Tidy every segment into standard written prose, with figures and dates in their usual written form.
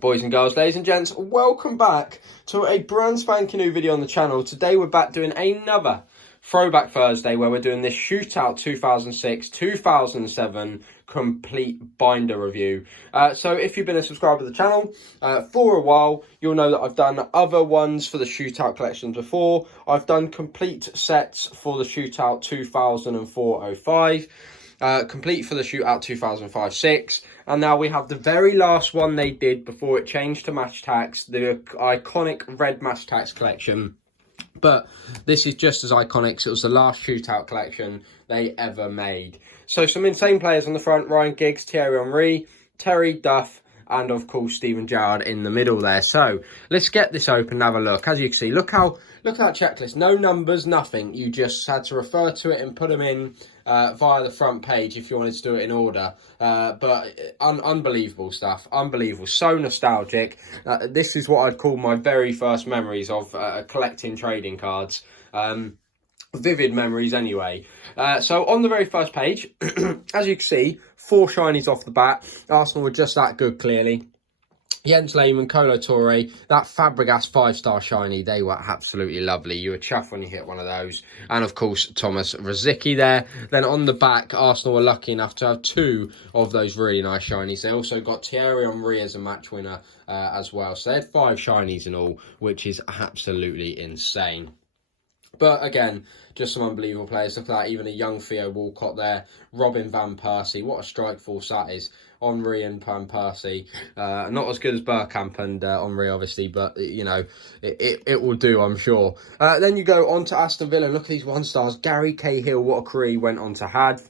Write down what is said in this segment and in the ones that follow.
Boys and girls, ladies and gents, welcome back to a brand spanking new video on the channel. Today we're back doing another Throwback Thursday where we're doing this Shootout 2006-2007 complete binder review. So if you've been a subscriber to the channel for a while, you'll know that I've done other ones for the Shootout collections before. I've done complete sets for the Shootout 2004-05. Complete for the Shootout 2005-06, and now we have the very last one they did before it changed to Match Tax, the iconic red Match Tax collection. But this is just as iconic, so it was the last Shootout collection they ever made. So some insane players on the front: Ryan Giggs, Thierry Henry, Terry Duff, and of course Steven Gerrard in the middle there. So let's get this open and have a look. As you can see, look at that checklist. No numbers, nothing. You just had to refer to it and put them in via the front page if you wanted to do it in order. But unbelievable stuff. Unbelievable. So nostalgic. This is what I'd call my very first memories of collecting trading cards. Vivid memories anyway. So on the very first page, as you can see, 4 shinies off the bat. Arsenal were just that good, clearly. Jens Lehmann, Kolo Touré, that Fabregas 5-star shiny, they were absolutely lovely. You were chuffed when you hit one of those. And of course, Thomas Rosicky there. Then on the back, Arsenal were lucky enough to have 2 of those really nice shinies. They also got Thierry Henry as a match winner as well. So they had 5 shinies in all, which is absolutely insane. But again, just some unbelievable players. Look at that, even a young Theo Walcott there. Robin Van Persie, what a strike force that is. Henry and Van Persie. Not as good as Bergkamp and Henry, obviously, but, you know, it will do, I'm sure. Then you go on to Aston Villa. Look at these 1-stars. Gary Cahill, what a career he went on to have.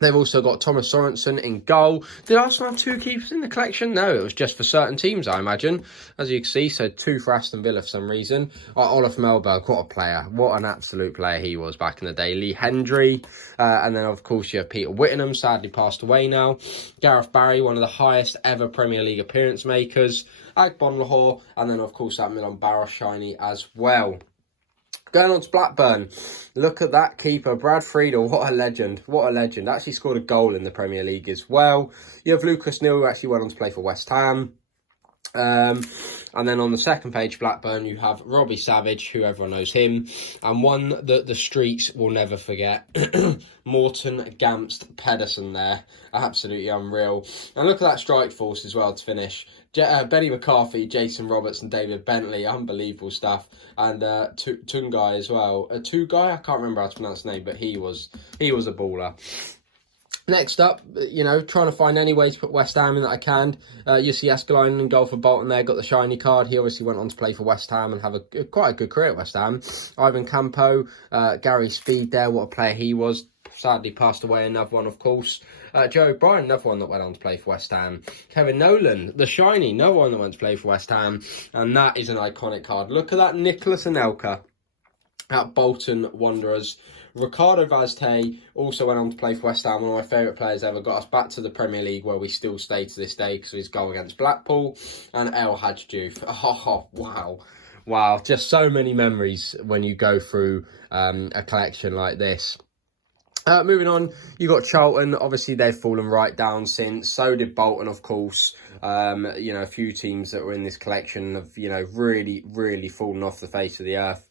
They've also got Thomas Sorensen in goal. Did Arsenal have 2 keepers in the collection? No, it was just for certain teams, I imagine. As you can see, so 2 for Aston Villa for some reason. Olaf Melberg, what a player. What an absolute player he was back in the day. Lee Hendry. And then, of course, you have Peter Whittingham, sadly passed away now. Gareth Barry, one of the highest ever Premier League appearance makers. Agbon Lahore. And then, of course, that Milan Baros shiny as well. Going on to Blackburn, look at that keeper, Brad Friedel, what a legend, what a legend. Actually scored a goal in the Premier League as well. You have Lucas Neal, who actually went on to play for West Ham. And then on the second page, Blackburn, you have Robbie Savage, who everyone knows him, and one that the streets will never forget, Morten Gamst Pedersen there, absolutely unreal. And look at that strike force as well to finish. Benny McCarthy, Jason Roberts and David Bentley, unbelievable stuff. And Tungai as well. Tugai, I can't remember how to pronounce his name, but he was a baller. Next up, you know, trying to find any way to put West Ham in that I can. You see Escalon in goal for Bolton there, got the shiny card. He obviously went on to play for West Ham and have quite a good career at West Ham. Ivan Campo, Gary Speed there, what a player he was. Sadly passed away, another one, of course. Joe O'Brien, another one that went on to play for West Ham. Kevin Nolan, the shiny, another one that went to play for West Ham. And that is an iconic card. Look at that, Nicholas Anelka at Bolton Wanderers. Ricardo Vazte also went on to play for West Ham, one of my favourite players ever. Got us back to the Premier League where we still stay to this day because of his goal against Blackpool. And El Hadj Diouf. Oh, wow. Wow, just so many memories when you go through a collection like this. Moving on, you got Charlton. Obviously, they've fallen right down since. So did Bolton, of course. You know, a few teams that were in this collection have, you know, really, really fallen off the face of the earth.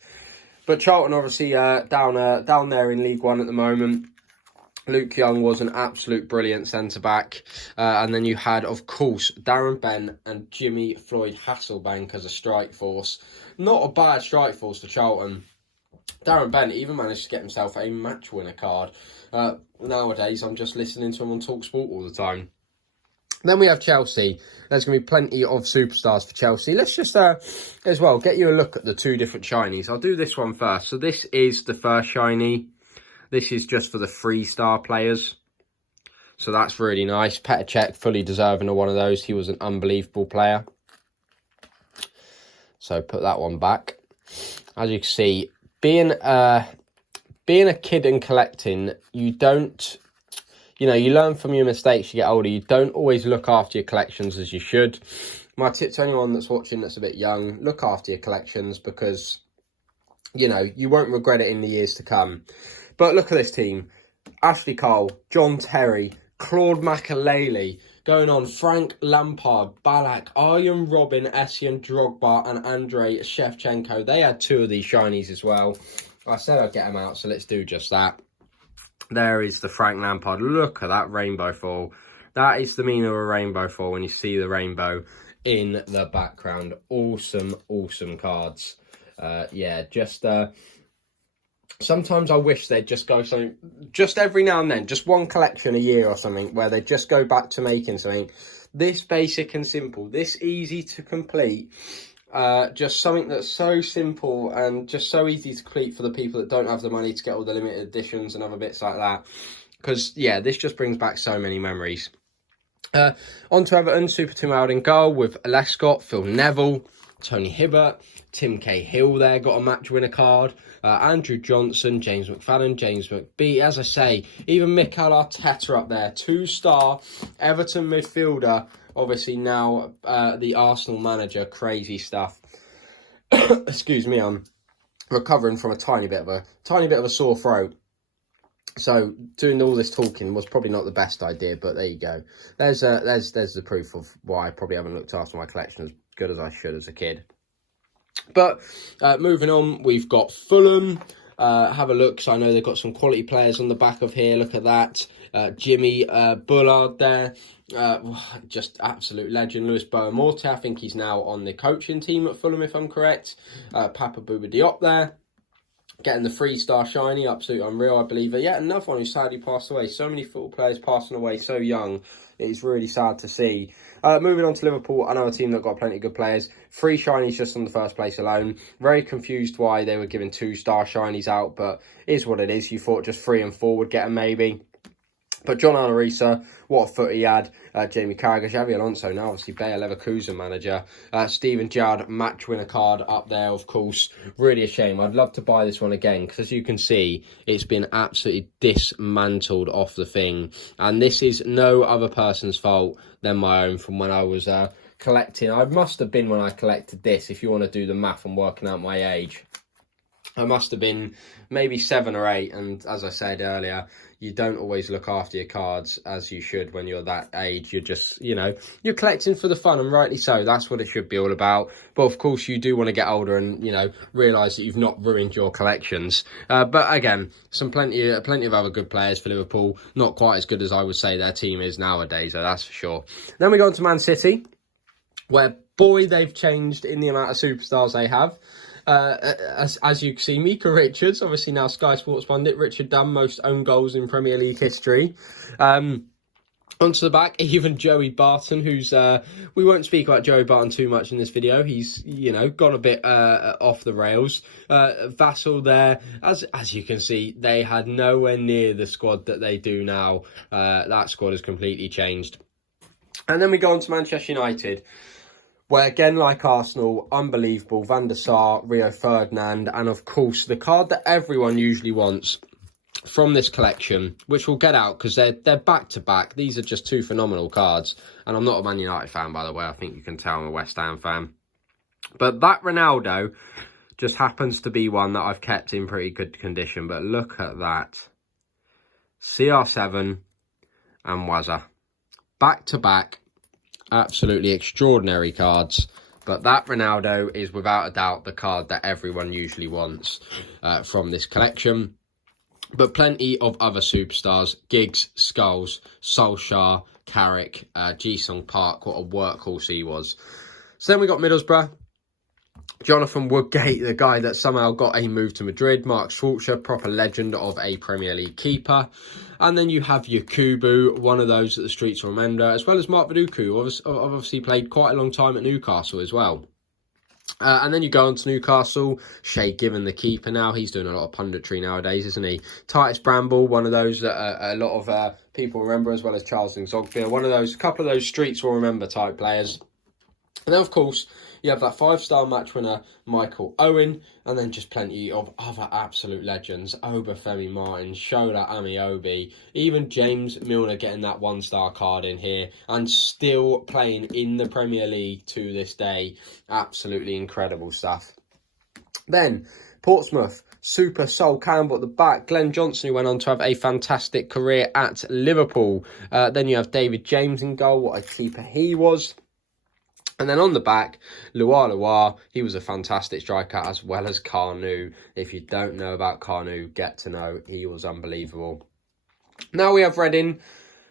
But Charlton, obviously, down there in League One at the moment. Luke Young was an absolute brilliant centre-back. And then you had, of course, Darren Bent and Jimmy Floyd Hasselbank as a strike force. Not a bad strike force for Charlton. Darren Bent even managed to get himself a match winner card. Nowadays, I'm just listening to him on TalkSport all the time. Then we have Chelsea. There's going to be plenty of superstars for Chelsea. Let's just, as well, get you a look at the 2 different shinies. I'll do this one first. So this is the first shiny. This is just for the 3-star players. So that's really nice. Petr Cech, fully deserving of one of those. He was an unbelievable player. So put that one back. As you can see, being a kid and collecting, you don't, you know, you learn from your mistakes, you get older. You don't always look after your collections as you should. My tip to anyone that's watching that's a bit young, look after your collections because, you know, you won't regret it in the years to come. But look at this team. Ashley Cole, John Terry, Claude Makelele, Going on, Frank Lampard, Ballack, Arjen Robben, Essien Drogba and Andrei Shevchenko. They had 2 of these shinies as well. I said I'd get them out, so let's do just that. There is the Frank Lampard. Look at that rainbow fall. That is the meaning of a rainbow fall when you see the rainbow in the background. Awesome, awesome cards. Yeah, just... sometimes I wish they'd just go something, just every now and then, just one collection a year or something, where they just go back to making something this basic and simple, this easy to complete, just something that's so simple and just so easy to complete for the people that don't have the money to get all the limited editions and other bits like that. Because, yeah, this just brings back so many memories. On to Everton, Super Tim Howard in goal with Lescott, Phil Neville, Tony Hibbert, Tim Cahill there, got a match winner card. Andrew Johnson, James McFadden, James McBee. As I say, even Mikel Arteta up there, 2-star Everton midfielder. Obviously now the Arsenal manager, crazy stuff. Excuse me, I'm recovering from a tiny bit of a sore throat. So doing all this talking was probably not the best idea, but there you go. There's the proof of why I probably haven't looked after my collection as good as I should as a kid. But moving on, we've got Fulham. Have a look, so I know they've got some quality players on the back of here. Look at that. Jimmy Bullard there. Just absolute legend. Lewis Boamorte, I think he's now on the coaching team at Fulham, if I'm correct. Papa Bouba Diop there. Getting the 3-star shiny, absolute unreal, I believe. Yet another one who sadly passed away. So many football players passing away so young. It's really sad to see. Moving on to Liverpool, another team that got plenty of good players. 3 shinies just on the first place alone. Very confused why they were giving 2-star shinies out, but is what it is. You thought just 3 and 4 would get them maybe. But John Arisa, what a foot he had. Jamie Carragher, Xavi Alonso, now obviously Bayer Leverkusen manager. Steven Gerrard, match winner card up there, of course. Really a shame. I'd love to buy this one again, because as you can see, it's been absolutely dismantled off the thing. And this is no other person's fault than my own from when I was collecting. I must have been when I collected this, if you want to do the math and working out my age. I must have been maybe 7 or 8, and as I said earlier, you don't always look after your cards as you should when you're that age. You're just, you know, you're collecting for the fun, and rightly so. That's what it should be all about. But of course, you do want to get older and, you know, realise that you've not ruined your collections. But again, plenty of other good players for Liverpool. Not quite as good as I would say their team is nowadays, though, that's for sure. Then we go on to Man City, where, boy, they've changed in the amount of superstars they have. As you can see, Mika Richards, obviously now Sky Sports pundit. Richard Dunn, most own goals in Premier League history. Onto the back, even Joey Barton, who's... we won't speak about Joey Barton too much in this video. He's, you know, gone a bit off the rails. Vassal there. As you can see, they had nowhere near the squad that they do now. That squad has completely changed. And then we go on to Manchester United, where, again, like Arsenal, unbelievable, Van der Sar, Rio Ferdinand, and, of course, the card that everyone usually wants from this collection, which we'll get out because they're back-to-back. These are just 2 phenomenal cards. And I'm not a Man United fan, by the way. I think you can tell I'm a West Ham fan. But that Ronaldo just happens to be one that I've kept in pretty good condition. But look at that. CR7 and Wazza. Back-to-back. Absolutely extraordinary cards, but that Ronaldo is without a doubt the card that everyone usually wants from this collection. But plenty of other superstars: Giggs, Skulls, Solskjaer, Carrick, Ji-sung Park. What a workhorse he was. So then we got Middlesbrough. Jonathan Woodgate, the guy that somehow got a move to Madrid. Mark Schwarzer, proper legend of a Premier League keeper. And then you have Yakubu, one of those that the streets will remember, as well as Mark Viduka, who obviously played quite a long time at Newcastle as well. And then you go on to Newcastle. Shay Given, the keeper now. He's doing a lot of punditry nowadays, isn't he? Titus Bramble, one of those that a lot of people remember, as well as Charles Nzogfia. One of those, a couple of those streets will remember type players. And then, of course, you have that 5-star match winner, Michael Owen, and then just plenty of other absolute legends. Obafemi Martin, Shola Amiobi, even James Milner getting that 1-star card in here and still playing in the Premier League to this day. Absolutely incredible stuff. Then, Portsmouth, Super Sol Campbell at the back. Glenn Johnson, who went on to have a fantastic career at Liverpool. Then you have David James in goal. What a keeper he was. And then on the back, Luar, he was a fantastic striker, as well as Carnu. If you don't know about Carnu, get to know. He was unbelievable. Now we have Reading.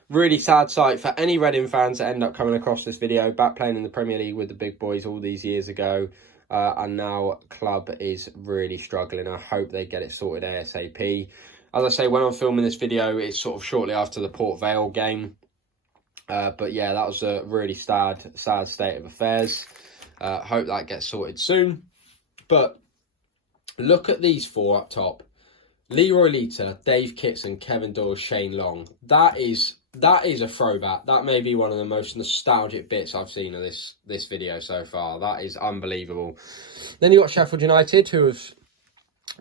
Really sad sight for any Reading fans that end up coming across this video. Back playing in the Premier League with the big boys all these years ago. And now club is really struggling. I hope they get it sorted ASAP. As I say, when I'm filming this video, it's sort of shortly after the Port Vale game. But yeah, that was a really sad state of affairs. Hope that gets sorted soon. But look at these four up top. Leroy Lita, Dave Kitson, Kevin Doyle, Shane Long. That is a throwback. That may be one of the most nostalgic bits I've seen of this video so far. That is unbelievable. Then you got Sheffield United, who have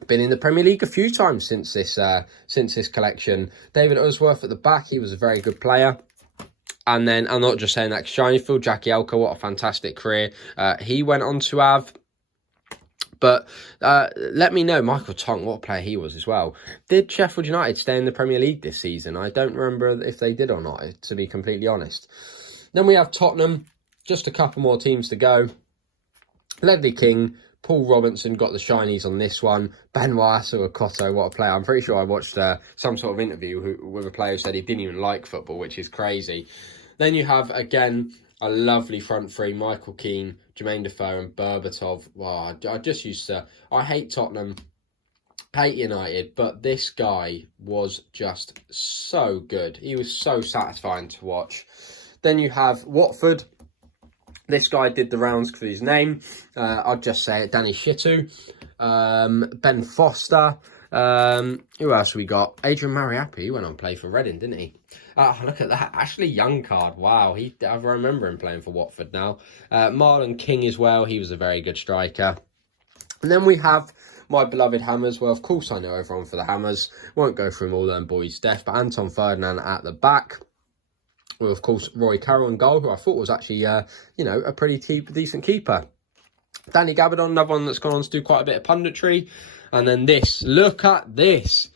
been in the Premier League a few times since this collection. David Usworth at the back. He was a very good player. And then, I'm not just saying that, Shinyfield, Jackie Elka, what a fantastic career he went on to have. But let me know, Michael Tonk, what a player he was as well. Did Sheffield United stay in the Premier League this season? I don't remember if they did or not, to be completely honest. Then we have Tottenham, just a couple more teams to go. Ledley King, Paul Robinson got the shinies on this one. Benoit Suakoto, what a player. I'm pretty sure I watched some sort of interview with a player who said he didn't even like football, which is crazy. Then you have, again, a lovely front three, Michael Keane, Jermaine Defoe and Berbatov. Wow, I hate Tottenham, hate United, but this guy was just so good. He was so satisfying to watch. Then you have Watford. This guy did the rounds for his name. I'll just say it, Danny Shitu. Ben Foster. Who else we got? Adrian Mariappi, he went on to play for Reading, didn't he? Look at that. Ashley Youngcard. Wow, I remember him playing for Watford now. Marlon King as well. He was a very good striker. And then we have my beloved Hammers. Well, of course I know everyone for the Hammers. Won't go through them all them boys' death. But Anton Ferdinand at the back. Well, of course, Roy Carroll in goal, who I thought was actually, a pretty decent keeper. Danny Gabardon, another one that's gone on to do quite a bit of punditry. And then this. Look at this.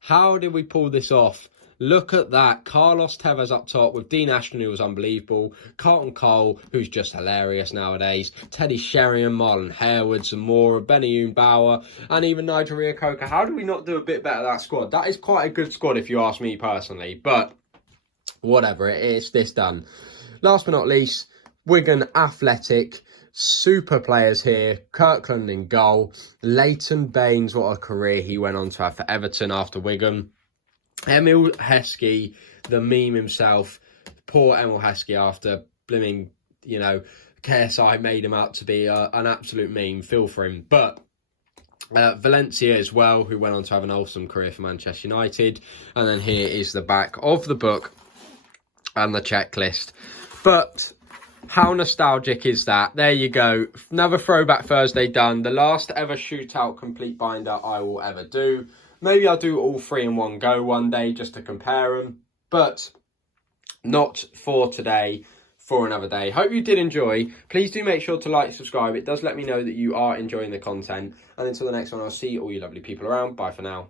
How did we pull this off? Look at that. Carlos Tevez up top with Dean Ashton, who was unbelievable. Carlton Cole, who's just hilarious nowadays. Teddy Sheringham, Marlon Harewood, Zamora, Benayoun Bauer, and even Nigel Reo-Coker. How do we not do a bit better that squad? That is quite a good squad if you ask me personally. But whatever, it is this done. Last but not least, Wigan Athletic. Super players here. Kirkland in goal. Leighton Baines, what a career he went on to have for Everton after Wigan. Emil Heskey, the meme himself. Poor Emil Heskey after blimming, KSI made him out to be an absolute meme. Feel for him. But Valencia as well, who went on to have an awesome career for Manchester United. And then here is the back of the book and the checklist. But how nostalgic is that? There you go. Another Throwback Thursday done. The last ever shootout complete binder I will ever do. Maybe I'll do all three in one go one day just to compare them. But not for today, for another day. Hope you did enjoy. Please do make sure to like, subscribe. It does let me know that you are enjoying the content. And until the next one, I'll see all you lovely people around. Bye for now.